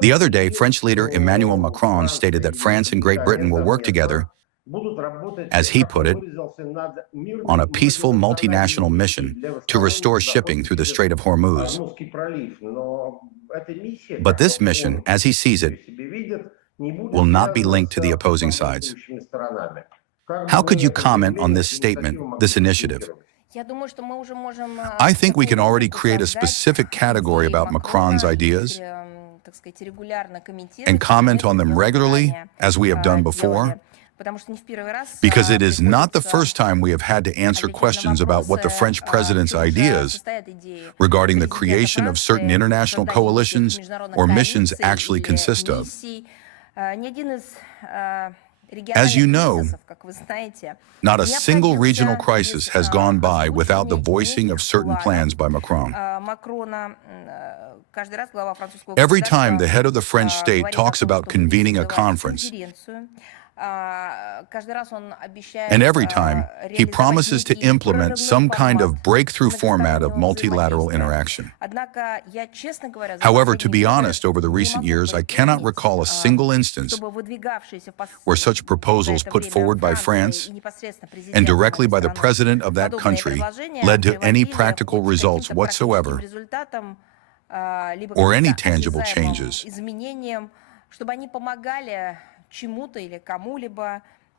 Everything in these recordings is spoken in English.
The other day, French leader Emmanuel Macron stated that France and Great Britain will work together, as he put it, on a peaceful multinational mission to restore shipping through the Strait of Hormuz. But this mission, as he sees it, will not be linked to the opposing sides. How could you comment on this statement, this initiative? I think we can already create a specific category about Macron's ideas and comment on them regularly, as we have done before, because it is not the first time we have had to answer questions about what the French president's ideas regarding the creation of certain international coalitions or missions actually consist of. As you know, not a single regional crisis has gone by without the voicing of certain plans by Macron. Every time the head of the French state talks about convening a conference, and every time he promises to implement some kind of breakthrough format of multilateral interaction. However, to be honest, over the recent years, I cannot recall a single instance where such proposals put forward by France and directly by the president of that country led to any practical results whatsoever or any tangible changes,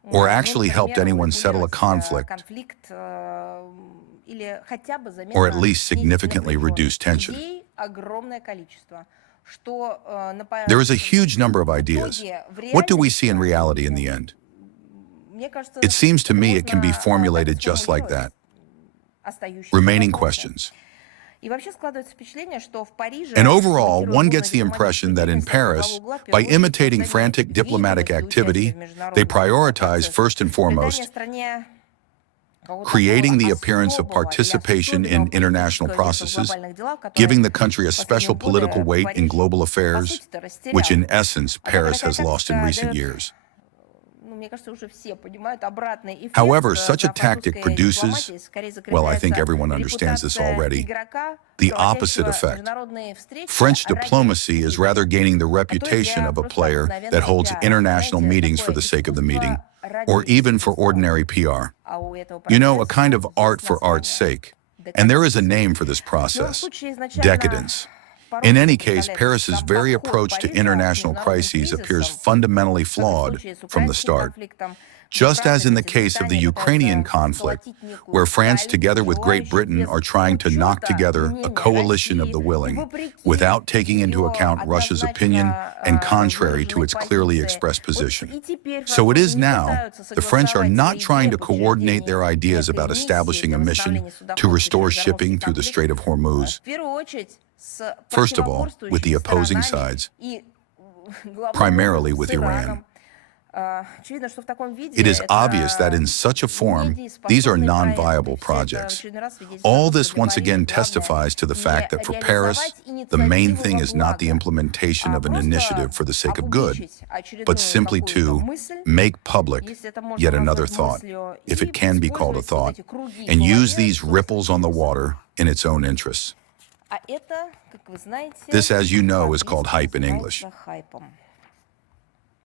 or actually helped anyone settle a conflict, or at least significantly reduce tension. There is a huge number of ideas. What do we see in reality in the end? It seems to me it can be formulated just like that. Remaining questions. And overall, one gets the impression that in Paris, by imitating frantic diplomatic activity, they prioritize first and foremost creating the appearance of participation in international processes, giving the country a special political weight in global affairs, which in essence Paris has lost in recent years. However, such a tactic produces, well, I think everyone understands this already, the opposite effect. French diplomacy is rather gaining the reputation of a player that holds international meetings for the sake of the meeting, or even for ordinary PR. You know, a kind of art for art's sake. And there is a name for this process: decadence. In any case, Paris's very approach to international crises appears fundamentally flawed from the start. Just as in the case of the Ukrainian conflict, where France together with Great Britain are trying to knock together a coalition of the willing without taking into account Russia's opinion and contrary to its clearly expressed position. So it is now, the French are not trying to coordinate their ideas about establishing a mission to restore shipping through the Strait of Hormuz. First of all, with the opposing sides, primarily with Iran. It is obvious that in such a form, these are non-viable projects. All this once again testifies to the fact that for Paris, the main thing is not the implementation of an initiative for the sake of good, but simply to make public yet another thought, if it can be called a thought, and use these ripples on the water in its own interests. This, as you know, is called hype in English.